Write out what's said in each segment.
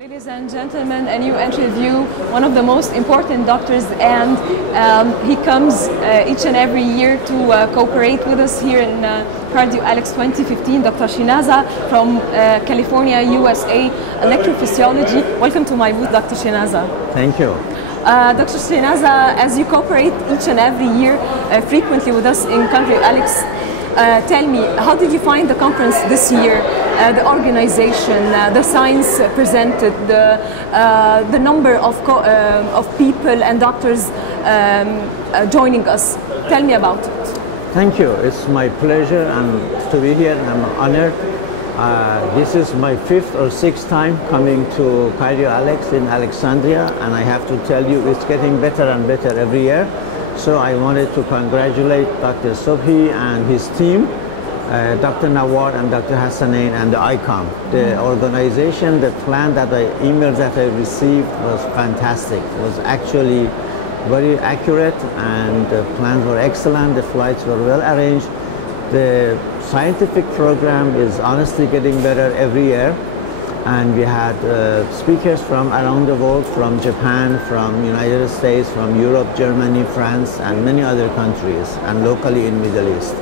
Ladies and gentlemen, a new interview, one of the most important doctors, and he comes each and every year to cooperate with us here in CardioAlex 2015, Dr. Shinaza from California, USA, electrophysiology. Welcome to my booth, Dr. Shinaza. Thank you. Dr. Shinaza, as you cooperate each and every year frequently with us in CardioAlex, tell me, how did you find the conference this year? The organization, the science presented, the number of people and doctors joining us. Tell me about it. Thank you. It's my pleasure to be here. I'm honored. This is my 5th or 6th time coming to CardioAlex in Alexandria, and I have to tell you it's getting better and better every year. So I wanted to congratulate Dr. Sobhi and his team, Dr. Nawar and Dr. Hassanain and the ICOM. The organization, the plan email that I received was fantastic. It was actually very accurate and the plans were excellent. The flights were well arranged. The scientific program is honestly getting better every year. And we had speakers from around the world, from Japan, from United States, from Europe, Germany, France, and many other countries, and locally in Middle East.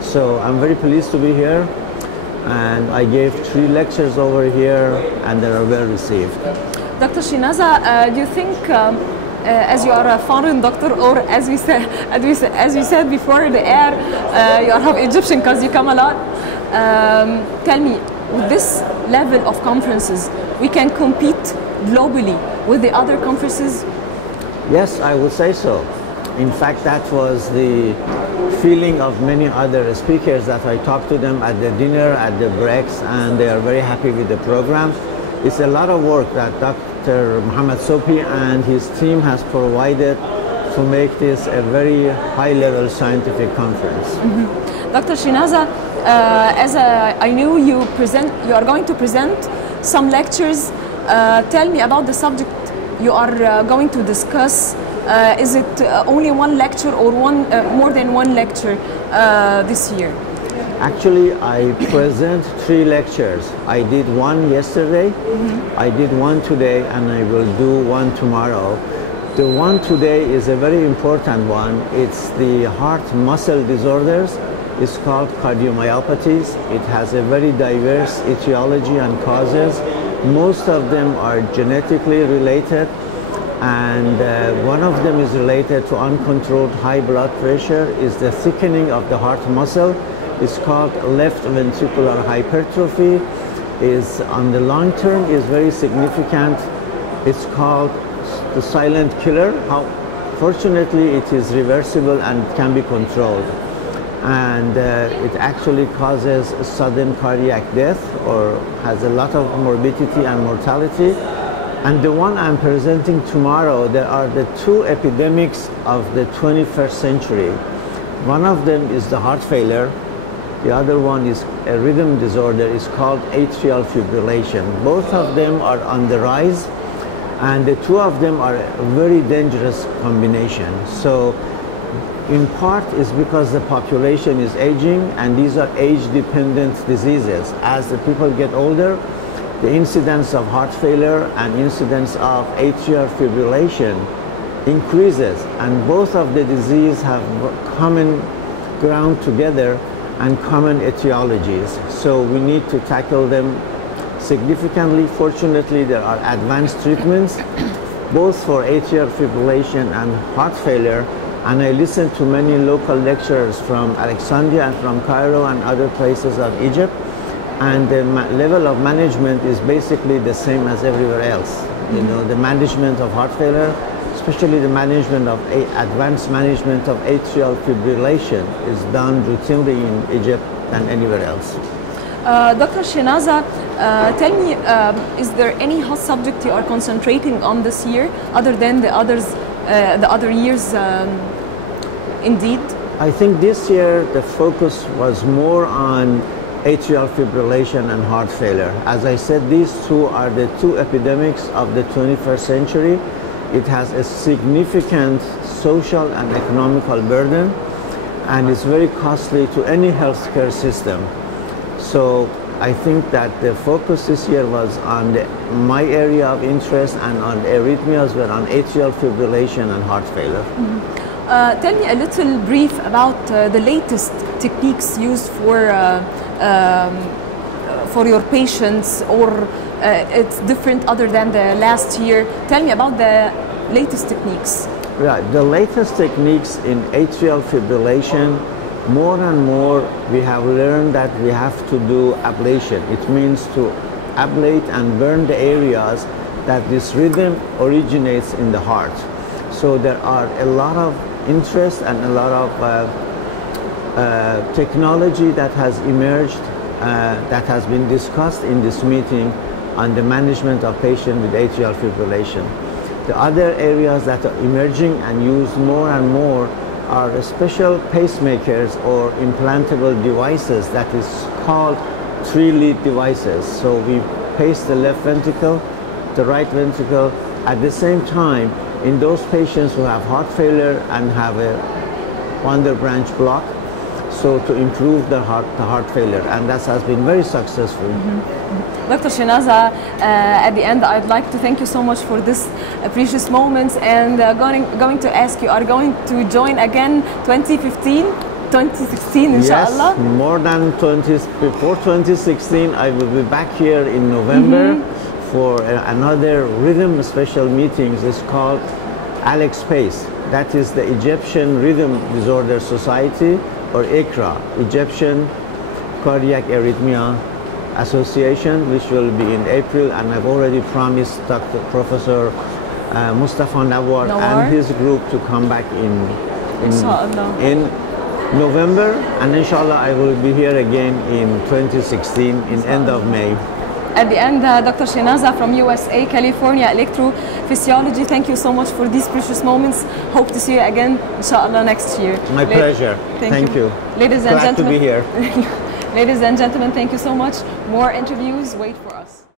So I'm very pleased to be here, and I gave 3 lectures over here, and they are well received. Dr. Shinaza, do you think, as you are a foreign doctor, or as we said before the air, you are half Egyptian because you come a lot. Tell me, with this level of conferences, we can compete globally with the other conferences? Yes, I would say so. In fact, that was the feeling of many other speakers that I talked to them at the dinner, at the breaks, and they are very happy with the program. It's a lot of work that Dr. Mohammed Sobhi and his team has provided to make this a very high-level scientific conference. Mm-hmm. Dr. Shinaza, as I knew you are going to present some lectures. Tell me about the subject you are going to discuss. Is it only one lecture or more than one lecture this year? Actually, I present 3 lectures. I did one yesterday, I did one today, and I will do one tomorrow. The one today is a very important one. It's the heart muscle disorders. It's called cardiomyopathies. It has a very diverse etiology and causes. Most of them are genetically related, and one of them is related to uncontrolled high blood pressure, is the thickening of the heart muscle. It's called left ventricular hypertrophy. Is on the long term is very significant. It's called the silent killer. Fortunately, it is reversible and can be controlled. And it actually causes sudden cardiac death or has a lot of morbidity and mortality. And the one I'm presenting tomorrow, there are the 2 epidemics of the 21st century. One of them is the heart failure. The other one is a rhythm disorder. It's called atrial fibrillation. Both of them are on the rise, and the 2 of them are a very dangerous combination. So in part is because the population is aging, and these are age-dependent diseases. As the people get older, the incidence of heart failure and incidence of atrial fibrillation increases, and both of the diseases have common ground together and common etiologies. So we need to tackle them significantly. Fortunately, there are advanced treatments both for atrial fibrillation and heart failure, and I listened to many local lecturers from Alexandria and from Cairo and other places of Egypt, and the level of management is basically the same as everywhere else. You know, the management of heart failure, especially the management of advanced management of atrial fibrillation, is done routinely in Egypt and anywhere else. Dr. Shinaza, tell me, is there any hot subject you are concentrating on this year other than the other years? Indeed, I think this year the focus was more on atrial fibrillation and heart failure. As I said, these 2 are the 2 epidemics of the 21st century. It has a significant social and economical burden, and it's very costly to any healthcare system. So I think that the focus this year was on my area of interest and on arrhythmias were on atrial fibrillation and heart failure. Tell me a little brief about the latest techniques used for your patients, or it's different other than the last year. Tell me about the latest techniques. Right, the latest techniques in atrial fibrillation, more and more we have learned that we have to do ablation. It means to ablate and burn the areas that this rhythm originates in the heart. So there are a lot of interest and a lot of technology that has emerged, that has been discussed in this meeting on the management of patients with atrial fibrillation. The other areas that are emerging and used more and more are special pacemakers or implantable devices that is called 3-lead devices. So we pace the left ventricle, the right ventricle, at the same time in those patients who have heart failure and have a Wonder-branch block, so to improve the heart failure, and that has been very successful. Dr. Shenaza, at the end, I'd like to thank you so much for this precious moments, and going to ask you, are going to join again 2015, 2016, inshallah? Yes, more than before 2016, I will be back here in November for another rhythm special meetings. It's called Alex-Pace. That is the Egyptian Rhythm Disorder Society, or ECRA, Egyptian Cardiac Arrhythmia Association, which will be in April, and I've already promised Professor Mustafa Nawar and his group to come back in November, and inshallah I will be here again in 2016 in end of May. At the end, Dr. Shenaza from USA, California Electrophysiology, thank you so much for these precious moments. Hope to see you again, inshallah, next year. My pleasure. Thank you. Ladies and Glad gentlemen, to be here. Ladies and gentlemen, thank you so much. More interviews wait for us.